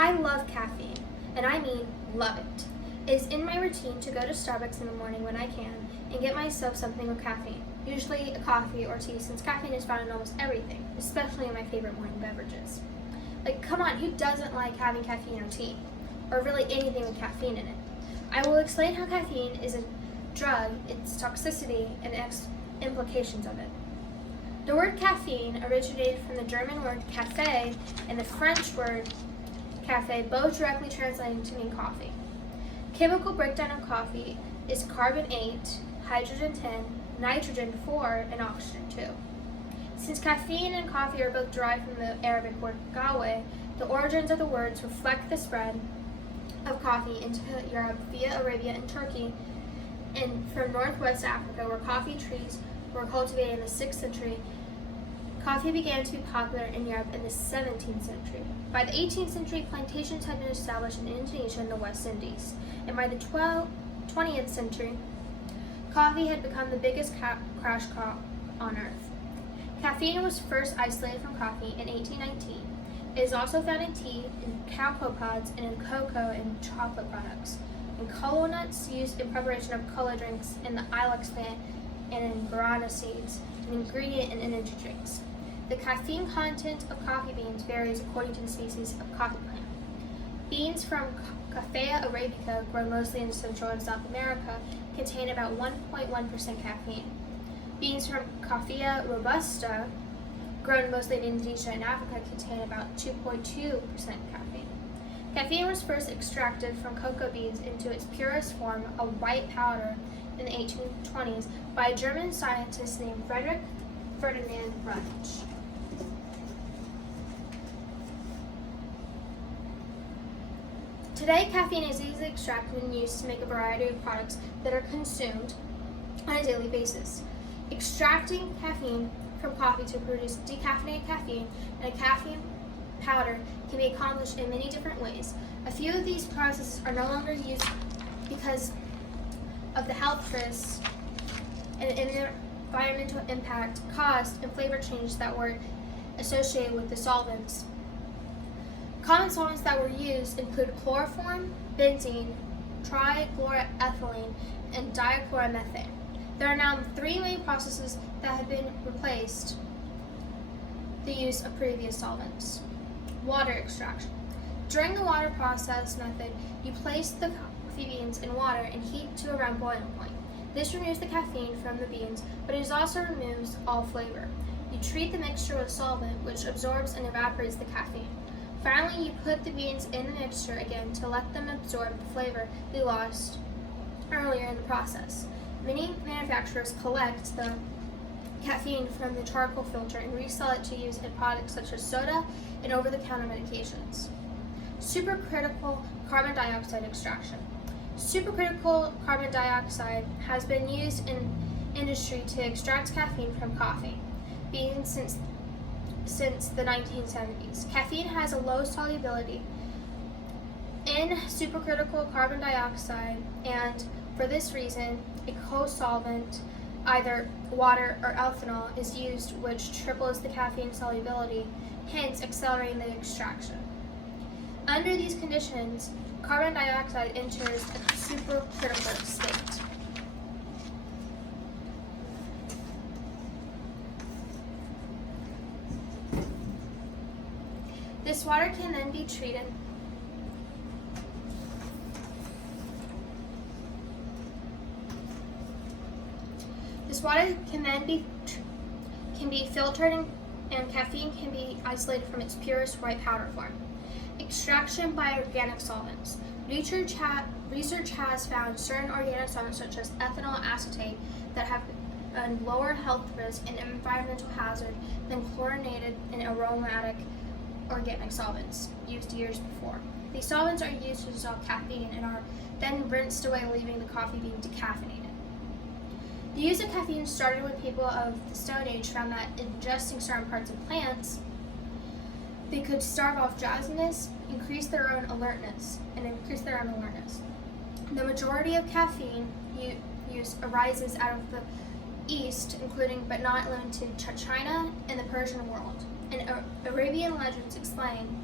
I love caffeine, and I mean love it. It is in my routine to go to Starbucks in the morning when I can and get myself something with caffeine, usually a coffee or tea, since caffeine is found in almost everything, especially in my favorite morning beverages. Like, come on, who doesn't like having caffeine or tea? Or really anything with caffeine in it? I will explain how caffeine is a drug, its toxicity, and implications of it. The word caffeine originated from the German word café and the French word café, both directly translating to mean coffee. Chemical breakdown of coffee is carbon 8, hydrogen 10, nitrogen 4, and oxygen 2. Since caffeine and coffee are both derived from the Arabic word gawe, the origins of the words reflect the spread of coffee into Europe via Arabia and Turkey, and from northwest Africa, where coffee trees were cultivated in the 6th century. Coffee began to be popular in Europe in the 17th century. By the 18th century, plantations had been established in Indonesia and the West Indies, and by the 20th century, coffee had become the biggest cash crop on earth. Caffeine was first isolated from coffee in 1819. It is also found in tea, in cocoa pods, and in cocoa and chocolate products, in cocoa nuts used in preparation of cola drinks, in the ilex plant, and in guarana seeds, an ingredient in energy drinks. The caffeine content of coffee beans varies according to the species of coffee plant. Beans from Coffea arabica, grown mostly in Central and South America, contain about 1.1% caffeine. Beans from Coffea robusta, grown mostly in Indonesia and Africa, contain about 2.2% caffeine. Caffeine was first extracted from cocoa beans into its purest form, a white powder, in the 1820s by a German scientist named Friedrich Ferdinand Runge. Today, caffeine is easily extracted and used to make a variety of products that are consumed on a daily basis. Extracting caffeine from coffee to produce decaffeinated caffeine and a caffeine powder can be accomplished in many different ways. A few of these processes are no longer used because of the health risks and environmental impact, cost, and flavor changes that were associated with the solvents. Common solvents that were used include chloroform, benzene, trichloroethylene, and dichloromethane. There are now 3 main processes that have been replaced the use of previous solvents. Water extraction. During the water process method, you place the coffee beans in water and heat to around boiling point. This removes the caffeine from the beans, but it also removes all flavor. You treat the mixture with solvent, which absorbs and evaporates the caffeine. Finally, you put the beans in the mixture again to let them absorb the flavor they lost earlier in the process. Many manufacturers collect the caffeine from the charcoal filter and resell it to use in products such as soda and over-the-counter medications. Supercritical carbon dioxide extraction. Supercritical carbon dioxide has been used in industry to extract caffeine from coffee beans since the 1970s. Caffeine has a low solubility in supercritical carbon dioxide, and for this reason, a co-solvent, either water or ethanol, is used, which triples the caffeine solubility, hence accelerating the extraction. Under these conditions, carbon dioxide enters a supercritical state. This water can then be treated can be filtered and caffeine can be isolated from its purest white powder form. Extraction by organic solvents. Research has found certain organic solvents such as ethanol acetate that have a lower health risk and environmental hazard than chlorinated and aromatic organic solvents used years before. These solvents are used to dissolve caffeine and are then rinsed away, leaving the coffee bean decaffeinated. The use of caffeine started when people of the Stone Age found that ingesting certain parts of plants, they could starve off drowsiness, increase their own alertness. The majority of caffeine use arises out of the East, including but not limited to China and the Persian world. And Arabian legends explain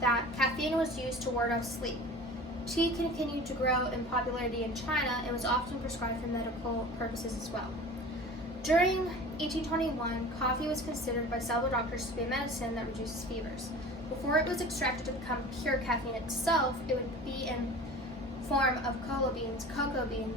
that caffeine was used to ward off sleep. Tea continued to grow in popularity in China and was often prescribed for medical purposes as well. During 1821, coffee was considered by several doctors to be a medicine that reduces fevers. Before it was extracted to become pure caffeine itself, it would be in form of cocoa beans,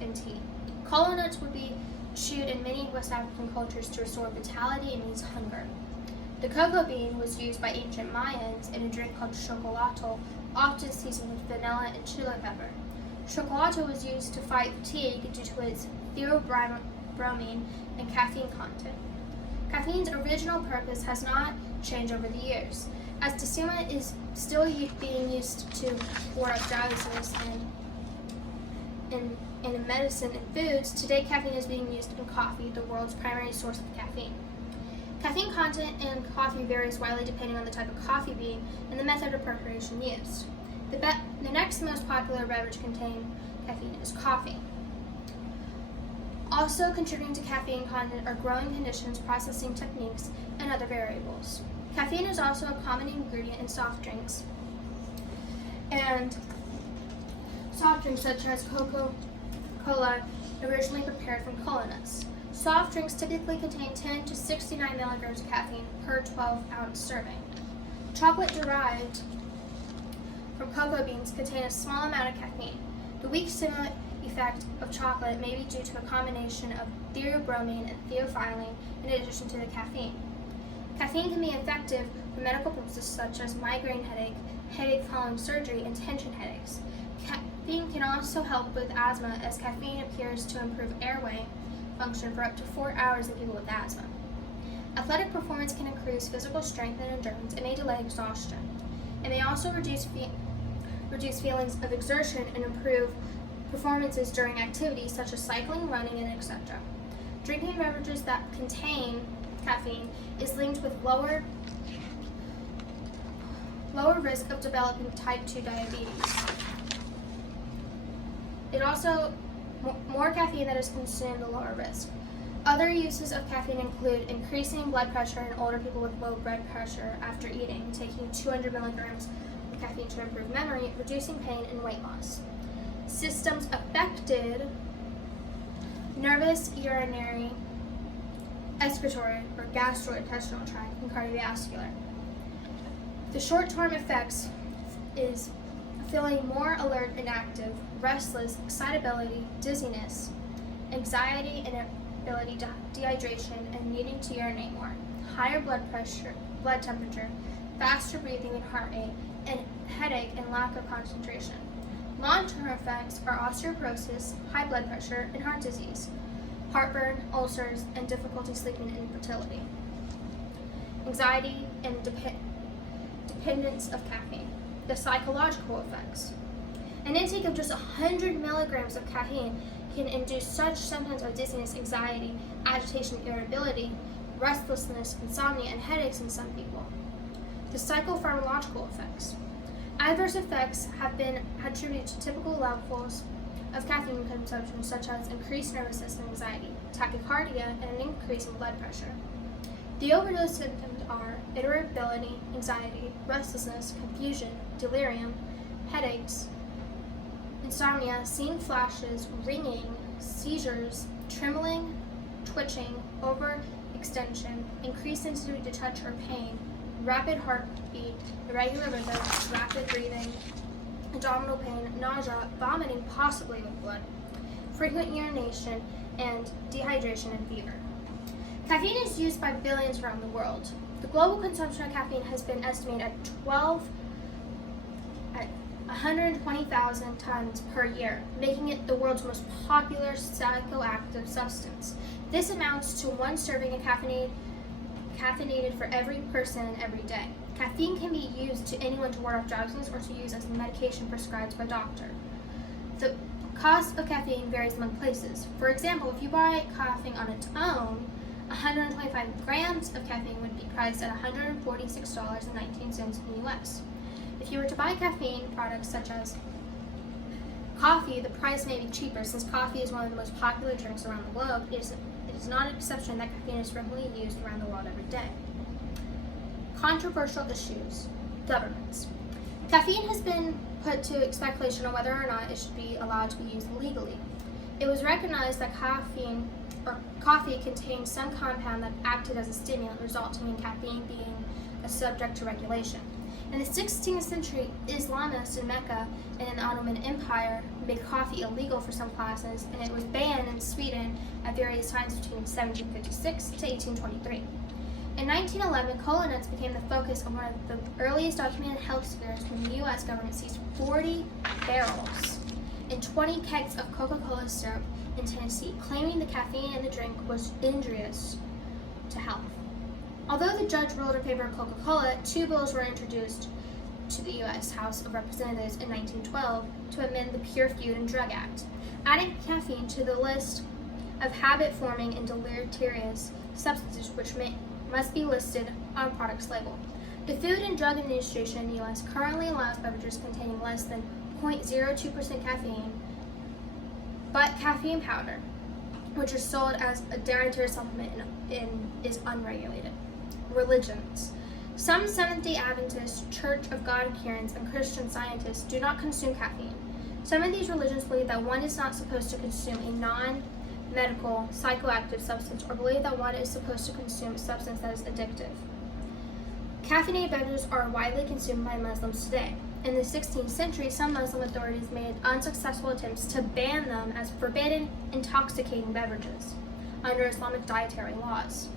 and tea. Cola nuts would be chewed in many West African cultures to restore vitality and ease hunger. The cocoa bean was used by ancient Mayans in a drink called chocolato, often seasoned with vanilla and chili pepper. Chocolato was used to fight fatigue due to its theobromine and caffeine content. Caffeine's original purpose has not changed over the years, as Decima is still being used to ward off drowsiness in medicine and foods. Today, caffeine is being used in coffee, the world's primary source of caffeine. Caffeine content in coffee varies widely depending on the type of coffee bean and the method of preparation used. The next most popular beverage containing caffeine is coffee. Also contributing to caffeine content are growing conditions, processing techniques, and other variables. Caffeine is also a common ingredient in soft drinks, and soft drinks such as Coca-Cola originally prepared from cola nuts. Soft drinks typically contain 10 to 69 milligrams of caffeine per 12-ounce serving. Chocolate derived from cocoa beans contain a small amount of caffeine. The weak stimulant effect of chocolate may be due to a combination of theobromine and theophylline in addition to the caffeine. Caffeine can be effective for medical purposes such as migraine headache following surgery, and tension headaches. Caffeine can also help with asthma, as caffeine appears to improve airway function for up to 4 hours in people with asthma. Athletic performance can increase physical strength and endurance and may delay exhaustion. It may also reduce feelings of exertion and improve performances during activities such as cycling, running, and etc. Drinking beverages that contain caffeine is linked with lower risk of developing type 2 diabetes. It also, more caffeine that is consumed, the lower risk. Other uses of caffeine include increasing blood pressure in older people with low blood pressure after eating, taking 200 milligrams of caffeine to improve memory, reducing pain, and weight loss. Systems affected: nervous, urinary, excretory, or gastrointestinal tract, and cardiovascular. The short-term effects is feeling more alert and active, restless, excitability, dizziness, anxiety, inability, dehydration, and needing to urinate more, higher blood pressure, blood temperature, faster breathing and heart rate, and headache and lack of concentration. Long-term effects are osteoporosis, high blood pressure, and heart disease, heartburn, ulcers, and difficulty sleeping and infertility. Anxiety and dependence of caffeine. The psychological effects. An intake of just 100 milligrams of caffeine can induce such symptoms of dizziness, anxiety, agitation, irritability, restlessness, insomnia, and headaches in some people. The psychopharmacological effects. Adverse effects have been attributed to typical levels of caffeine consumption, such as increased nervousness and anxiety, tachycardia, and an increase in blood pressure. The overdose symptoms are irritability, anxiety, restlessness, confusion, delirium, headaches, insomnia, seeing flashes, ringing, seizures, trembling, twitching, overextension, increased sensitivity to touch or pain, rapid heartbeat, irregular rhythm, rapid breathing, abdominal pain, nausea, vomiting, possibly with blood, frequent urination, and dehydration and fever. Caffeine is used by billions around the world. The global consumption of caffeine has been estimated at 120,000 tons per year, making it the world's most popular psychoactive substance. This amounts to 1 serving of caffeinated for every person every day. Caffeine can be used to anyone to ward off drowsiness or to use as medication prescribed by a doctor. The cost of caffeine varies among places. For example, if you buy coffee on its own, 125 grams of caffeine would be priced at $146.19 in the US. If you were to buy caffeine products such as coffee, the price may be cheaper. Since coffee is one of the most popular drinks around the globe, it is not an exception that caffeine is frequently used around the world every day. Controversial issues. Governments. Caffeine has been put to speculation on whether or not it should be allowed to be used legally. It was recognized that coffee contained some compound that acted as a stimulant, resulting in caffeine being a subject to regulation. In the 16th century, Islamists in Mecca and in the Ottoman Empire made coffee illegal for some classes, and it was banned in Sweden at various times between 1756 to 1823. In 1911, cola nuts became the focus of one of the earliest documented health scares when the U.S. government seized 40 barrels and 20 kegs of Coca-Cola syrup in Tennessee, claiming the caffeine in the drink was injurious to health. Although the judge ruled in favor of Coca-Cola, 2 bills were introduced to the U.S. House of Representatives in 1912 to amend the Pure Food and Drug Act, adding caffeine to the list of habit-forming and deleterious substances which must be listed on a product's label. The Food and Drug Administration in the U.S. currently allows beverages containing less than 0.02% caffeine, but caffeine powder, which is sold as a dietary supplement is unregulated. Religions. Some Seventh-day Adventist, Church of God adherents, and Christian Scientists do not consume caffeine. Some of these religions believe that one is not supposed to consume a non-medical psychoactive substance, or believe that one is supposed to consume a substance that is addictive. Caffeinated beverages are widely consumed by Muslims today. In the 16th century, some Muslim authorities made unsuccessful attempts to ban them as forbidden, intoxicating beverages under Islamic dietary laws.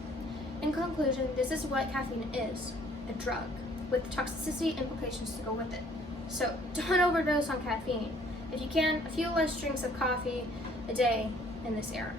In conclusion, this is what caffeine is, a drug, with toxicity implications to go with it. So don't overdose on caffeine. If you can, a few less drinks of coffee a day in this era.